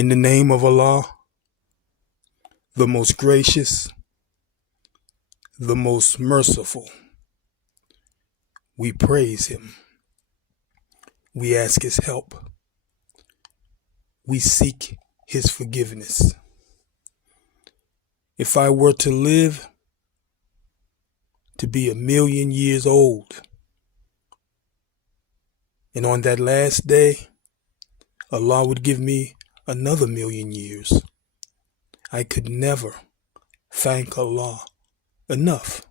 In the name of Allah, the most gracious, the most merciful, we praise Him. We ask His help. We seek His forgiveness. If I were to live to be 1,000,000 years old, and on that last day, Allah would give me another 1,000,000 years, I could never thank Allah enough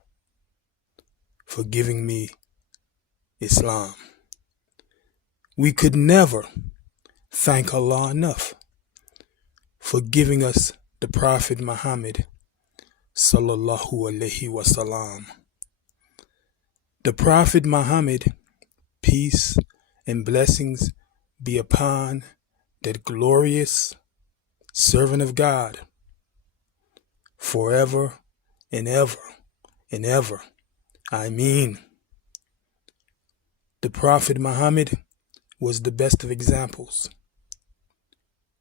for giving me Islam. We could never thank Allah enough for giving us the Prophet Muhammad sallallahu alaihi wasallam. The Prophet Muhammad, peace and blessings be upon that glorious servant of God, forever and ever and ever. I mean, the Prophet Muhammad was the best of examples.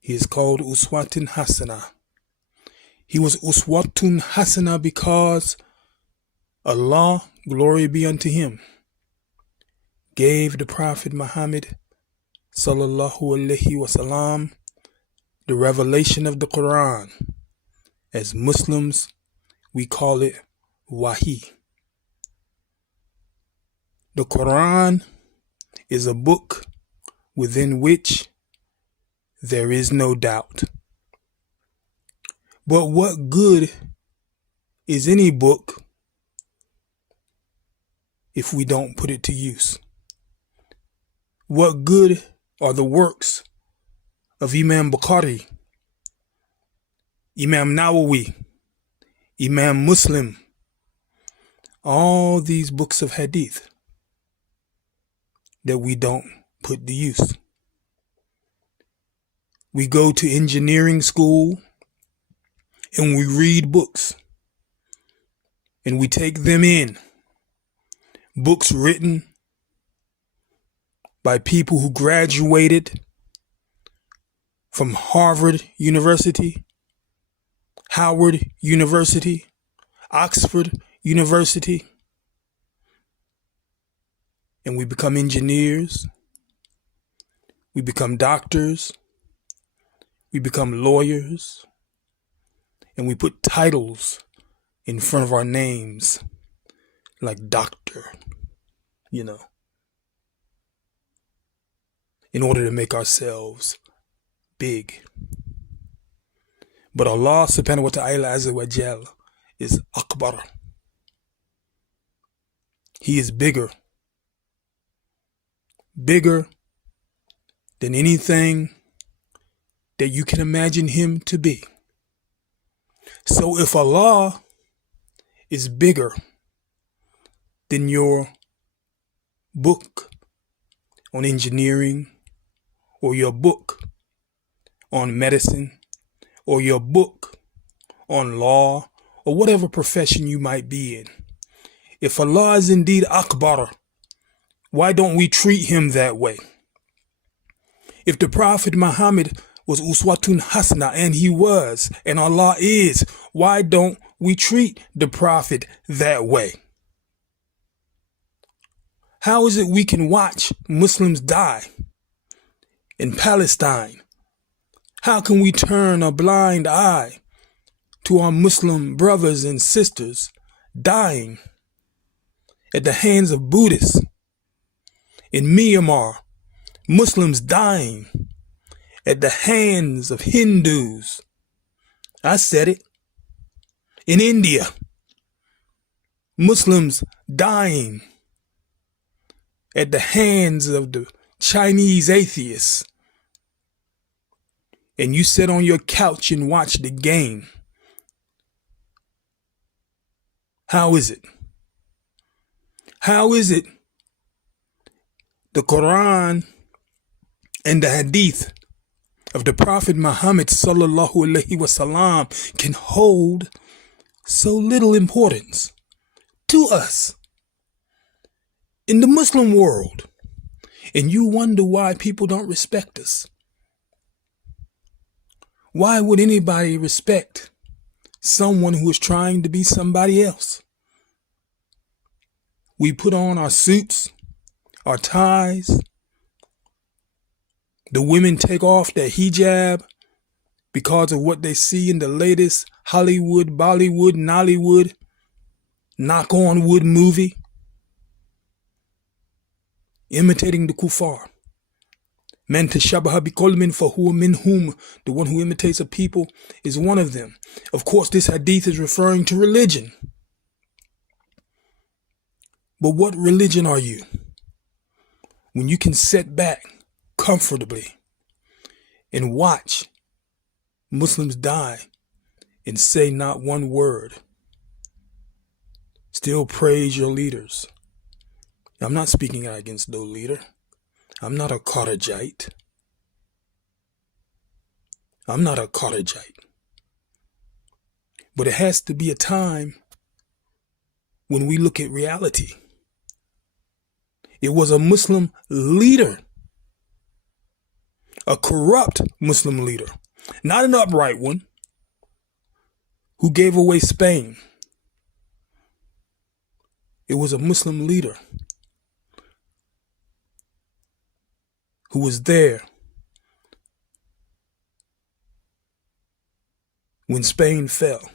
He is called Uswatun Hasana. He was Uswatun Hasana because Allah, glory be unto Him, gave the Prophet Muhammad sallallahu alaihi wasallam the revelation of the Quran. As Muslims, we call it Wahi. The Quran is a book within which there is no doubt. But what good is any book if we don't put it to use? What good are the works of Imam Bukhari, Imam Nawawi, Imam Muslim, all these books of hadith that we don't put to use? We go to engineering school and we read books and we take them in. Books written by people who graduated from Harvard University, Howard University, Oxford University, and we become engineers, we become doctors, we become lawyers, and we put titles in front of our names like doctor, in order to make ourselves big. But Allah subhanahu wa ta'ala azza wa jal is Akbar. He is bigger. Bigger than anything that you can imagine Him to be. So if Allah is bigger than your book on engineering, or your book on medicine, or your book on law, or whatever profession you might be in, if Allah is indeed Akbar, why don't we treat Him that way? If the Prophet Muhammad was Uswatun Hasana, and he was, and Allah is, why don't we treat the Prophet that way? How is it we can watch Muslims die in Palestine? How can we turn a blind eye to our Muslim brothers and sisters dying at the hands of Buddhists in Myanmar? Muslims dying at the hands of Hindus. I said it. In India, Muslims dying at the hands of the Chinese atheists. And you sit on your couch and watch the game. How is it? How is it the Quran and the Hadith of the Prophet Muhammad sallallahu alaihi wasallam can hold so little importance to us in the Muslim world? And you wonder why people don't respect us. Why would anybody respect someone who is trying to be somebody else? We put on our suits, our ties. The women take off their hijab because of what they see in the latest Hollywood, Bollywood, Nollywood, knock-on-wood movie, imitating the kuffar. Man tashabaha biqawmin fahuwa minhum. The one who imitates a people is one of them. Of course, this hadith is referring to religion. But what religion are you? When you can sit back comfortably and watch Muslims die and say not one word, still praise your leaders. I'm not speaking against no leader. I'm not a Carterite. I'm not a Carterite. But it has to be a time when we look at reality. It was a Muslim leader, a corrupt Muslim leader, not an upright one, who gave away Spain. It was a Muslim leader who was there when Spain fell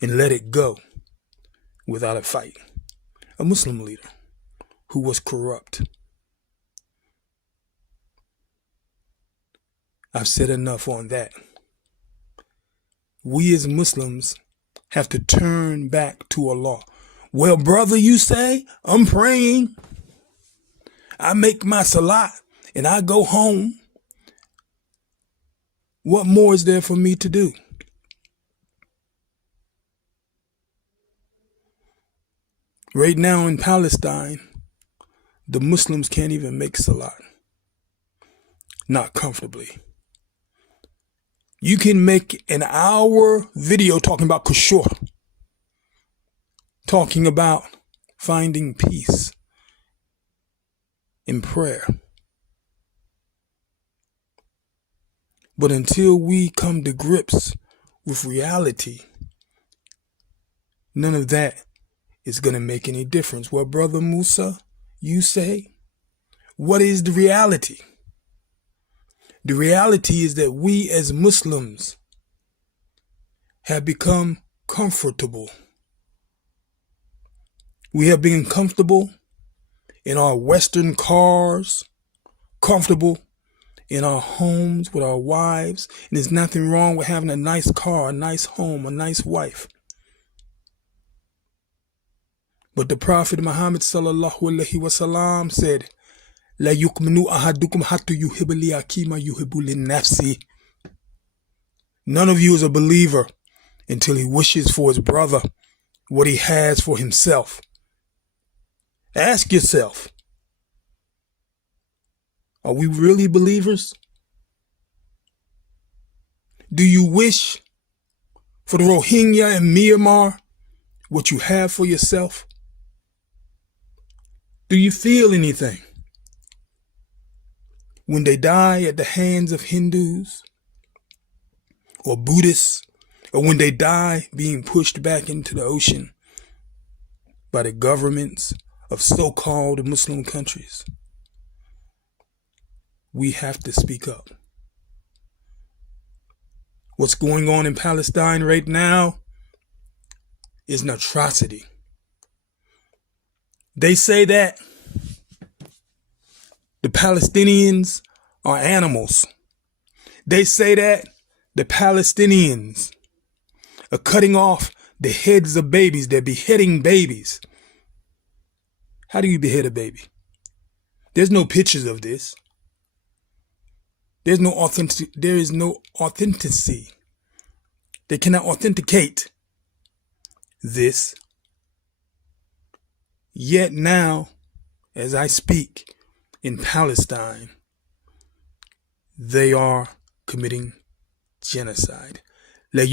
and let it go without a fight. A Muslim leader who was corrupt. I've said enough on that. We as Muslims have to turn back to Allah. Well, brother, you say, I'm praying. I make my salat and I go home. What more is there for me to do? Right now in Palestine, the Muslims can't even make salat. Not comfortably. You can make an hour video talking about kushur, talking about finding peace in prayer. But until we come to grips with reality, none of that is going to make any difference. Well, Brother Musa, you say, what is the reality? The reality is that we as Muslims have become comfortable. We have been comfortable in our Western cars, comfortable in our homes with our wives. And there's nothing wrong with having a nice car, a nice home, a nice wife. But the Prophet Muhammad sallallahu alaihi wasallam said, La yukminu ahadukum hatta yuhibba li akima yuhibbu li nafsi. None of you is a believer until he wishes for his brother what he has for himself. Ask yourself, are we really believers? Do you wish for the Rohingya and Myanmar what you have for yourself? Do you feel anything when they die at the hands of Hindus or Buddhists, or when they die being pushed back into the ocean by the governments of so-called Muslim countries? We have to speak up. What's going on in Palestine right now is an atrocity. They say that the Palestinians are animals. They say that the Palestinians are cutting off the heads of babies. They're beheading babies. How do you behead a baby? There's no pictures of this. There is no authenticity. They cannot authenticate this. Yet now, as I speak, in Palestine, they are committing genocide. None of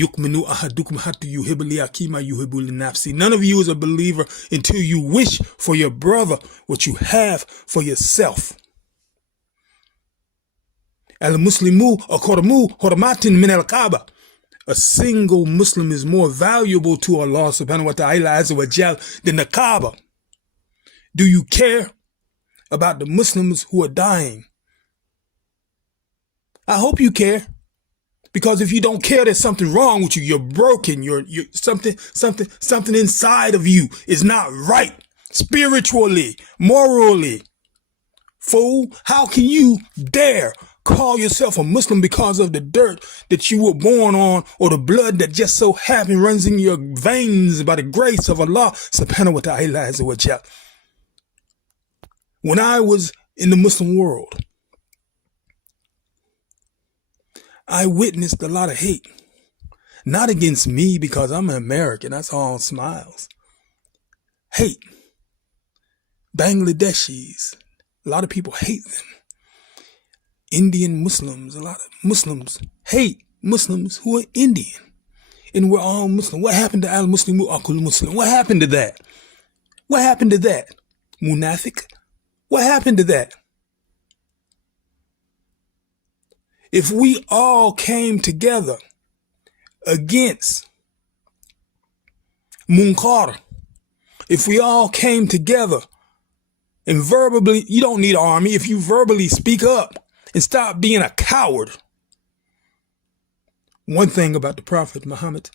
you is a believer until you wish for your brother what you have for yourself. Al-Muslimu aqrabu hurmatin min al-Kaaba. A single Muslim is more valuable to Allah subhanahu wa ta'ala azza wa jal than the Kaaba. Do you care about the Muslims who are dying? I hope you care. Because if you don't care, there's something wrong with you. You're broken. You're something inside of you is not right. Spiritually, morally. Fool, how can you dare call yourself a Muslim because of the dirt that you were born on or the blood that just so happened runs in your veins by the grace of Allah subhanahu wa ta'ala azza wa jal? When I was in the Muslim world, I witnessed a lot of hate. Not against me because I'm an American. That's all smiles. Hate. Bangladeshis. A lot of people hate them. Indian Muslims. A lot of Muslims hate Muslims who are Indian. And we're all Muslim. What happened to al-Muslimu akul Muslim? What happened to that? What happened to that? Munafiq? What happened to that? If we all came together against munkar, if we all came together and verbally, you don't need an army, if you verbally speak up and stop being a coward. One thing about the Prophet Muhammad,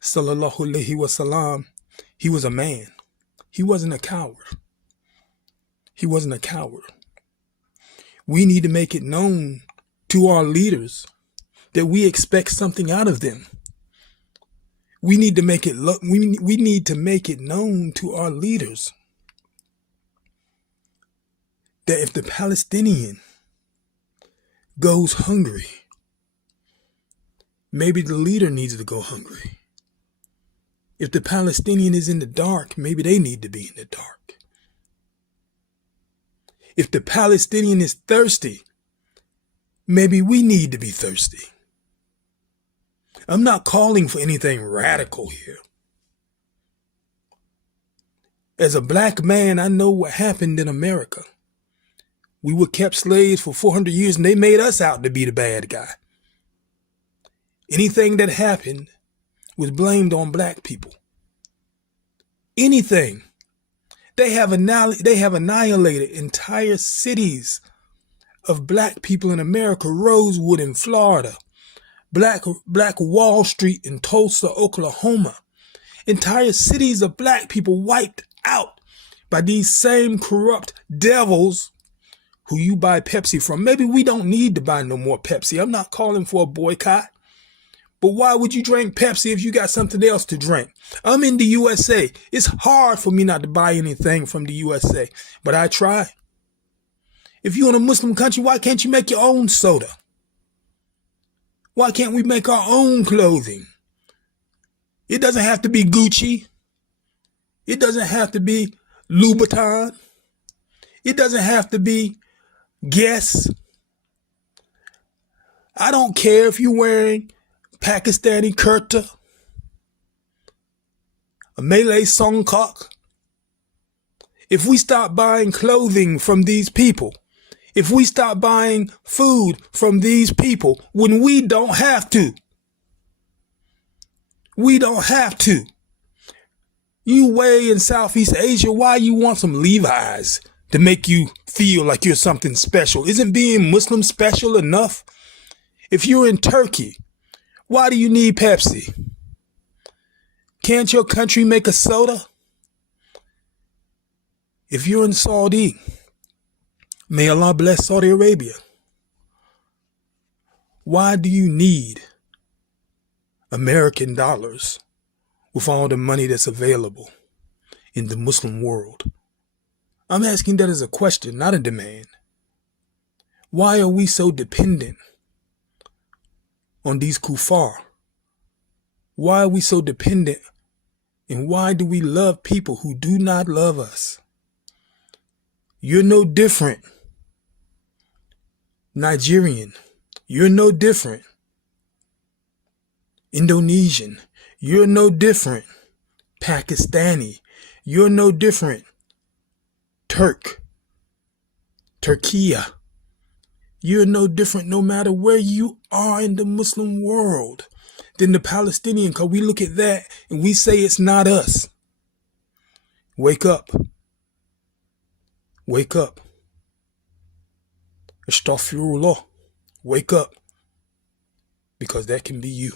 sallallahu alaihi wasallam, he was a man. He wasn't a coward. He wasn't a coward. We need to make it known to our leaders that we expect something out of them. We need to make it we need to make it known to our leaders that if the Palestinian goes hungry, maybe the leader needs to go hungry. If the Palestinian is in the dark, maybe they need to be in the dark. If the Palestinian is thirsty, maybe we need to be thirsty. I'm not calling for anything radical here. As a black man, I know what happened in America. We were kept slaves for 400 years and they made us out to be the bad guy. Anything that happened was blamed on black people. Anything. They have annihilated entire cities of black people in America. Rosewood in Florida, Black Wall Street in Tulsa, Oklahoma. Entire cities of black people wiped out by these same corrupt devils who you buy Pepsi from. Maybe we don't need to buy no more Pepsi. I'm not calling for a boycott. But why would you drink Pepsi if you got something else to drink? I'm in the USA. It's hard for me not to buy anything from the USA, but I try. If you're in a Muslim country, why can't you make your own soda? Why can't we make our own clothing? It doesn't have to be Gucci. It doesn't have to be Louboutin. It doesn't have to be Guess. I don't care if you're wearing Pakistani kurta, a Malay songkok. If we stop buying clothing from these people, if we stop buying food from these people when we don't have to, we don't have to. You way in Southeast Asia, why you want some Levi's to make you feel like you're something special? Isn't being Muslim special enough? If you're in Turkey, why do you need Pepsi? Can't your country make a soda? If you're in Saudi, may Allah bless Saudi Arabia. Why do you need American dollars with all the money that's available in the Muslim world? I'm asking that as a question, not a demand. Why are we so dependent on these kuffar? Why are we so dependent? And why do we love people who do not love us? You're no different, Nigerian. You're no different, Indonesian. You're no different, Pakistani. You're no different, Turkey. You're no different no matter where you are in the Muslim world than the Palestinian, because we look at that and we say it's not us. Wake up. Wake up. Astaghfirullah. Wake up. Because that can be you.